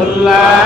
উল্লাহ